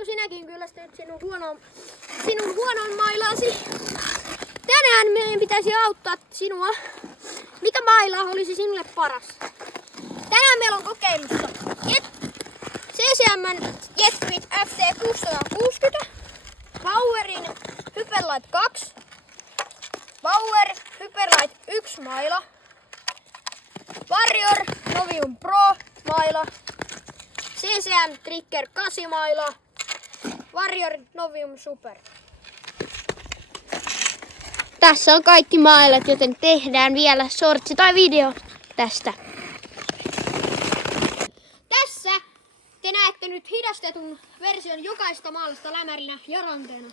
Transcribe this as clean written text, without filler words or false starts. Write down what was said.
Ootko sinäkin kyllästynyt sinun huonoon mailasi? Tänään meidän pitäisi auttaa sinua. Mikä maila olisi sinulle paras? Tänään meillä on kokeilussa CCM:n Jetfit FT660, Bauerin Hyperlight 2, Bauer Hyperlight 1 maila, Warrior Novium Pro maila, CCM Trigger 8 maila, Warrior Novium Super. Tässä on kaikki mailat, joten tehdään vielä shortsi tai video tästä. Tässä te näette nyt hidastetun version jokaista maalasta lämärinä ja ranteena.